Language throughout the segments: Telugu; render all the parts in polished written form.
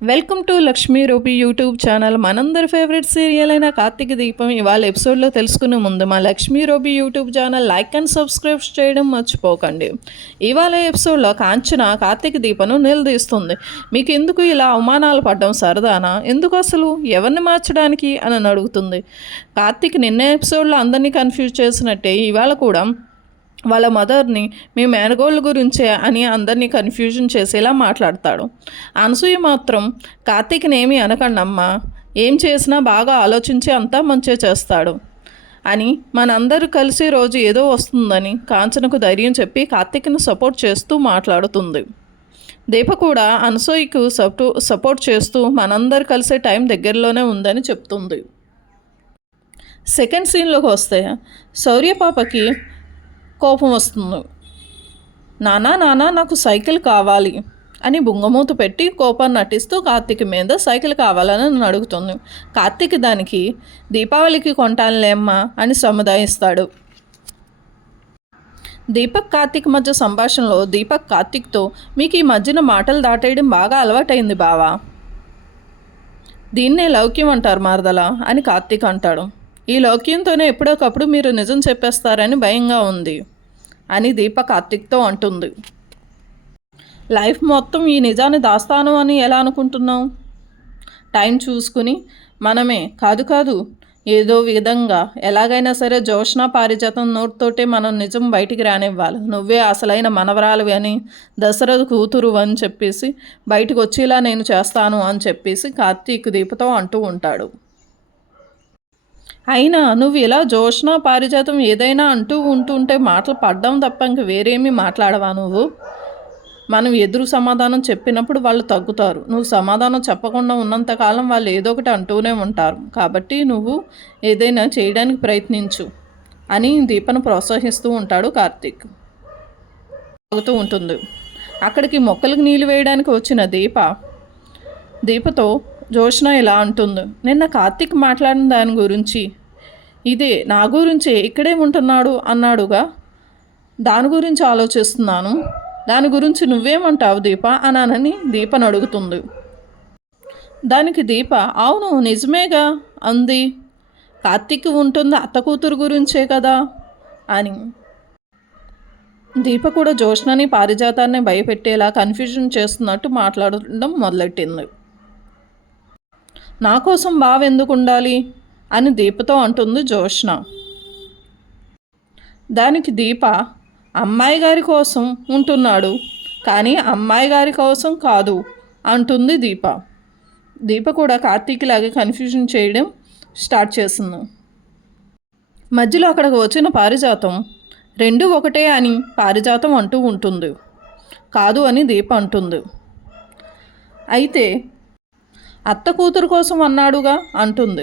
Welcome to Lakshmi rupee YouTube channel. మనందరి ఫేవరెట్ సీరియల్ అయిన కార్తీక దీపం ఇవాళ ఎపిసోడ్లో తెలుసుకునే ముందు మా Lakshmi rupee YouTube channel like and subscribe చేయడం మర్చిపోకండి. ఇవాళ ఎపిసోడ్లో కాంచన కార్తీక దీపను నిలదీస్తుంది. మీకు ఎందుకు ఇలా అవమానాలు పడడం సరదానా? ఎందుకు అసలు ఎవరిని మార్చడానికి అని అడుగుతుంది. కార్తీక్ నిన్న ఎపిసోడ్లో అందరినీ కన్ఫ్యూజ్ చేసినట్టే ఇవాళ కూడా వాళ్ళ మదర్ని మీ మేనగోళ్ళ గురించే అని అందరినీ కన్ఫ్యూజన్ చేసేలా మాట్లాడతాడు. అనసూయ మాత్రం కార్తీక్ని ఏమీ అనకండమ్మా, ఏం చేసినా బాగా ఆలోచించి అంతా మంచిగా చేస్తాడు అని మనందరూ కలిసి రోజు ఏదో వస్తుందని కాంచనకు ధైర్యం చెప్పి కార్తీక్ని సపోర్ట్ చేస్తూ మాట్లాడుతుంది. దీప కూడా అనసూయకు సపోర్ట్ చేస్తూ మనందరు కలిసే టైం దగ్గరలోనే ఉందని చెప్తుంది. సెకండ్ సీన్లోకి వస్తే శౌర్య పాపకి కోపం వస్తుంది. నానా నానా నాకు సైకిల్ కావాలి అని బుంగమూత పెట్టి కోపాన్ని నటిస్తూ కార్తీక్ మీద సైకిల్ కావాలని నన్ను అడుగుతుంది. కార్తీక్ దానికి దీపావళికి కొంటానులేమ్మా అని సముదాయిస్తాడు. దీపక్ కార్తీక్ మధ్య సంభాషణలో దీపక్ కార్తీక్తో మీకు ఈ మధ్యన మాటలు దాటేయడం బాగా అలవాటైంది బావా, దీన్నే లౌక్యం అంటారు మరదల అని కార్తీక్ అంటాడు. ఈ లౌక్యంతోనే ఎప్పుడోకప్పుడు మీరు నిజం చెప్పేస్తారని భయంగా ఉంది అని దీప కార్తీక్తో అంటుంది. లైఫ్ మొత్తం ఈ నిజాన్ని దాస్తాను అని ఎలా అనుకుంటున్నావు? టైం చూసుకుని మనమే కాదు ఏదో విధంగా ఎలాగైనా సరే జోష్నా పారిజాతం నోటితోటే మనం నిజం బయటికి రానివ్వాలి. నువ్వే అసలైన మనవరాలు అని దశరథ కూతురు అని చెప్పేసి బయటకు వచ్చేలా నేను చేస్తాను అని చెప్పేసి కార్తీక్ దీపతో అంటూ ఉంటాడు. అయినా నువ్వు ఇలా జోష్నా పారిజాతం ఏదైనా అంటూ ఉంటుంటే మాటలు పడ్డం తప్ప ఇంక వేరేమీ మాట్లాడవా నువ్వు? మనం ఎదురు సమాధానం చెప్పినప్పుడు వాళ్ళు తగ్గుతారు. నువ్వు సమాధానం చెప్పకుండా ఉన్నంతకాలం వాళ్ళు ఏదో ఒకటి అంటూనే ఉంటారు. కాబట్టి నువ్వు ఏదైనా చేయడానికి ప్రయత్నించు అని దీపను ప్రోత్సహిస్తూ ఉంటాడు కార్తీక్. తాగుతూ ఉంటుంది. అక్కడికి మొక్కలకు నీళ్ళు వేయడానికి వచ్చిన దీపతో జోష్న ఇలా అంటుంది. నిన్న కార్తీక్ మాట్లాడిన దాని గురించి, ఇదే నా గురించి ఇక్కడే ఉంటున్నాడు అన్నాడుగా, దాని గురించి ఆలోచిస్తున్నాను. దాని గురించి నువ్వేమంటావు దీప అనానని దీపను అడుగుతుంది. దానికి దీప అవును నిజమేగా అంది. కార్తీక్ ఉంటుంది అత్త కూతురు గురించే కదా అని. దీప కూడా జోష్నని పారిజాతాన్ని భయపెట్టేలా కన్ఫ్యూజన్ చేస్తున్నట్టు మాట్లాడడం మొదలెట్టింది. నా కోసం బావెందుకు ఉండాలి అని దీపతో అంటుంది జోష్న. దానికి దీప అమ్మాయి గారి కోసం ఉంటున్నాడు కానీ అమ్మాయి గారి కోసం కాదు అంటుంది దీప కూడా కార్తీక్ లాగే కన్ఫ్యూజన్ చేయడం స్టార్ట్ చేస్తుంది. మధ్యలో అక్కడికి వచ్చిన పారిజాతం రెండు ఒకటే అని పారిజాతం అంటూ ఉంటుంది. కాదు అని దీప అంటుంది. అయితే అత్త కూతురు కోసం అన్నాడుగా అంటుంది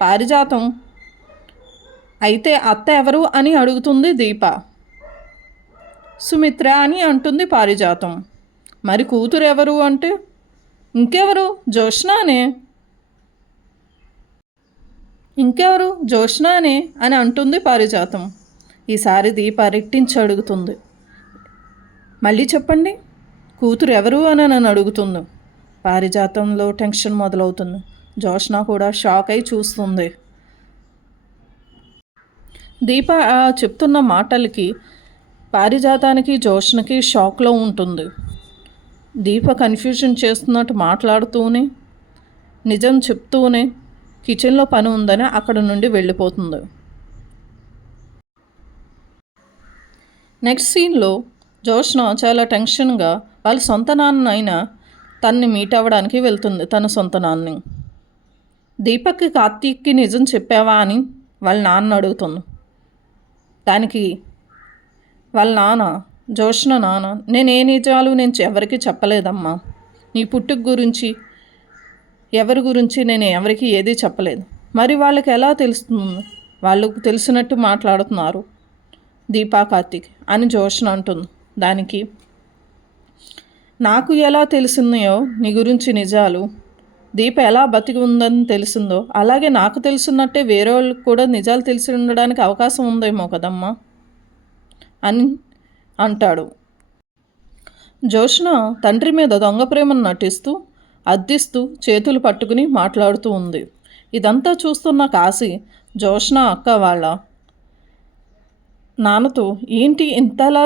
పారిజాతం. అయితే అత్త ఎవరు అని అడుగుతుంది దీప. సుమిత్ర అని అంటుంది పారిజాతం. మరి కూతురు ఎవరు అంటే ఇంకెవరు జోష్నానే అని అంటుంది పారిజాతం. ఈసారి దీప రెట్టించి అడుగుతుంది. మళ్ళీ చెప్పండి కూతురు ఎవరు అని నన్ను అడుగుతుంది. పారిజాతంలో టెన్షన్ మొదలవుతుంది. జోష్న కూడా షాక్ అయి చూస్తుంది. దీప చెప్తున్న మాటలకి పారిజాతానికి జోష్నకి షాక్లో ఉంటుంది. దీప కన్ఫ్యూజన్ చేస్తున్నట్టు మాట్లాడుతూనే నిజం చెప్తూనే కిచెన్లో పని ఉందని అక్కడ నుండి వెళ్ళిపోతుంది. నెక్స్ట్ సీన్లో జోష్న చాలా టెన్షన్గా వాళ్ళ సొంత నాన్నైనా తన్ని మీట్ అవ్వడానికి వెళ్తుంది. తన సొంత నాన్నని. దీపక్కి కార్తీక్కి నిజం చెప్పావా అని వాళ్ళ నాన్న అడుగుతుంది. దానికి వాళ్ళ నాన్న జోష్న నాన్న నేనే నిజాలు ఎవరికి చెప్పలేదమ్మా. నీ పుట్టుక గురించి ఎవరి గురించి నేను ఎవరికి ఏదీ చెప్పలేదు. మరి వాళ్ళకి ఎలా తెలుస్తుంది? వాళ్ళకు తెలిసినట్టు మాట్లాడుతున్నారు దీపా కార్తీక్ అని జోష్న అంటుంది. దానికి నాకు ఎలా తెలిసిందో నీ గురించి నిజాలు, దీప ఎలా బతికి ఉందని తెలిసిందో అలాగే నాకు తెలుసున్నట్టే వేరే వాళ్ళకి కూడా నిజాలు తెలిసి ఉండడానికి అవకాశం ఉందేమో కదమ్మా అని అంటాడు. జోష్న తండ్రి మీద దొంగ ప్రేమను నటిస్తూ అద్దిస్తూ చేతులు పట్టుకుని మాట్లాడుతూ ఉంది. ఇదంతా చూస్తున్న కాశీ జోష్న అక్క వాళ్ళ నాన్నతో ఏంటి ఇంతలా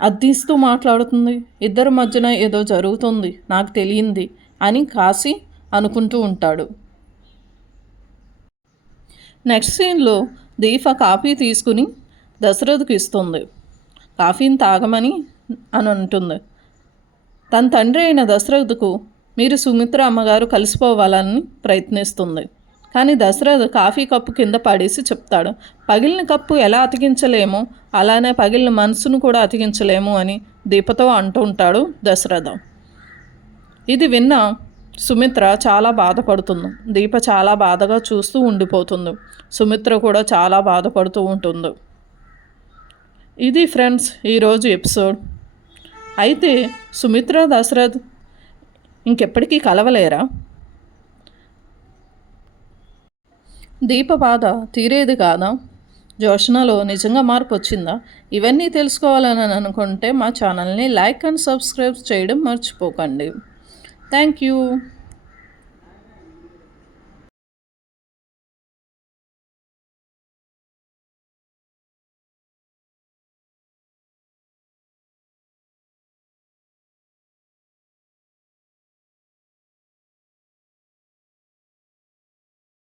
అద్దిస్తూ మాట్లాడుతుంది, ఇద్దరి మధ్యన ఏదో జరుగుతుంది నాకు తెలియంది అని కాశీ అనుకుంటూ ఉంటాడు. నెక్స్ట్ సీన్లో దీప కాఫీ తీసుకుని దశరథ్కి ఇస్తుంది. కాఫీని తాగమని అని అంటుంది. తన తండ్రి అయిన దశరథ్కు మీరు సుమిత్ర అమ్మగారు కలిసిపోవాలని ప్రయత్నిస్తుంది. కానీ దశరథ్ కాఫీ కప్పు కింద పడేసి చెప్తాడు, పగిలిన కప్పు ఎలా అతికించలేమో అలానే పగిలిన మనసును కూడా అతికించలేము అని దీపతో అంటూ ఉంటాడు దశరథ. ఇది విన్న సుమిత్ర చాలా బాధపడుతుంది. దీప చాలా బాధగా చూస్తూ ఉండిపోతుంది. సుమిత్ర కూడా చాలా బాధపడుతూ ఉంటుంది. ఇది ఫ్రెండ్స్ ఈరోజు ఎపిసోడ్. అయితే సుమిత్ర దశరథ్ ఇంకెప్పటికీ కలవలేరా? దీప బాధ తీరేది కాదా? జోష్నలో నిజంగా మార్పు వచ్చిందా? ఇవన్నీ తెలుసుకోవాలని అనుకుంటే మా ఛానల్ని లైక్ అండ్ సబ్స్క్రైబ్ చేయడం మర్చిపోకండి. Thank you.